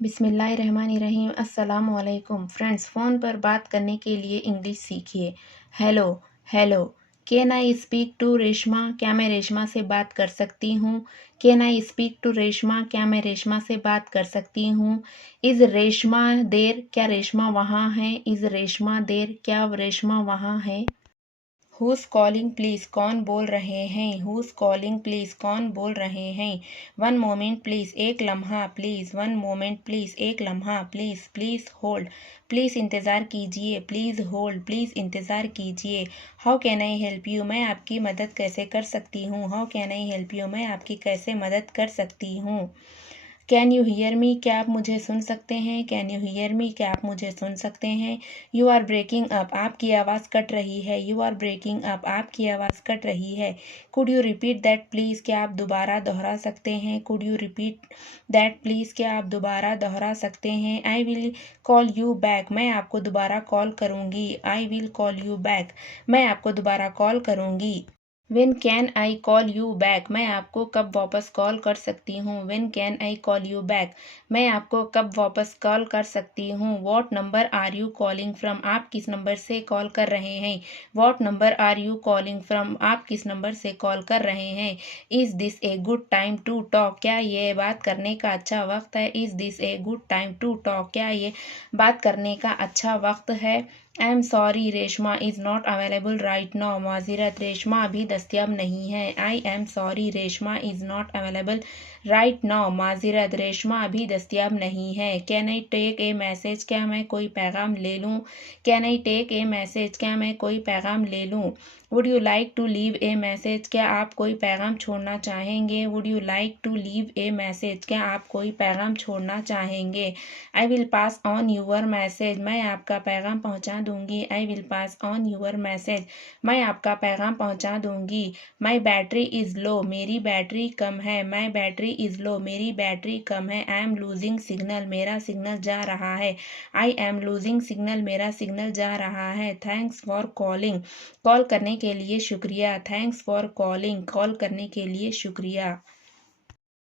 बिस्मिल्लाहिर्रहमानिर्रहीम अस्सलाम वालेकुम फ्रेंड्स। फ़ोन पर बात करने के लिए इंग्लिश सीखिए। Hello, hello. Can I speak to Reshma? क्या मैं रेशमा से बात कर सकती हूँ? Can I speak to Reshma? क्या मैं रेशमा से बात कर सकती हूँ? Is Reshma there? क्या रेशमा वहाँ है? Is Reshma there? क्या रेशमा वहाँ है? Who's calling please? कौन बोल रहे हैं? Who's calling please? कौन बोल रहे हैं? One moment please? एक लम्हा प्लीज़। One moment please? एक लम्हा प्लीज़। Please hold? प्लीज़ इंतज़ार कीजिए। Please hold? प्लीज़ इंतज़ार कीजिए। How can I help you? मैं आपकी मदद कैसे कर सकती हूँ? How can I help you? मैं आपकी कैसे मदद कर सकती हूँ? Can you hear me? क्या आप मुझे सुन सकते हैं? Can you hear me? क्या आप मुझे सुन सकते हैं? You are breaking up? आपकी आवाज़ कट रही है। You are breaking up? आपकी आवाज़ कट रही है। Could you repeat that please? क्या आप दोबारा दोहरा सकते हैं? Could you repeat that please? क्या आप दोबारा दोहरा सकते हैं? I will call you back? मैं आपको दोबारा कॉल करूँगी। I will call you back? मैं आपको दोबारा कॉल करूँगी। When can I call you back? मैं आपको कब वापस कॉल कर सकती हूँ? When can I call you back? मैं आपको कब वापस कॉल कर सकती हूँ? What number are you calling from? आप किस नंबर से कॉल कर रहे हैं? What number are you calling from? आप किस नंबर से कॉल कर रहे हैं? Is this a good time to talk? क्या ये बात करने का अच्छा वक्त है? Is this a good time to talk? क्या ये बात करने का अच्छा वक्त है? I am sorry Reshma is not available right now? माज़ीरत, रेशमा अभी दस्तयाब नहीं है। I am sorry Reshma is not available right now? माज़ीरत, रेशमा अभी दस्तयाब नहीं है। Can I take a message? क्या मैं कोई पैगाम ले लूँ? Can I take a message? क्या मैं कोई पैगाम ले लूँ? Would you like to leave a message? क्या आप कोई पैगाम छोड़ना चाहेंगे? Would you like to leave a message? क्या आप कोई पैगाम छोड़ना चाहेंगे? I will pass on your message? मैं आपका पैगाम पहुंचा दूंगी। आई will pass on your message? मैं आपका पैगाम पहुंचा दूंगी। माई बैटरी इज़ लो? मेरी बैटरी कम है। माई बैटरी इज़ लो? मेरी बैटरी कम है। I am losing signal? मेरा सिग्नल जा रहा है। I am losing signal? मेरा सिग्नल जा रहा है। Thanks for calling? कॉल करने के लिए शुक्रिया। Thanks for calling? कॉल करने के लिए शुक्रिया।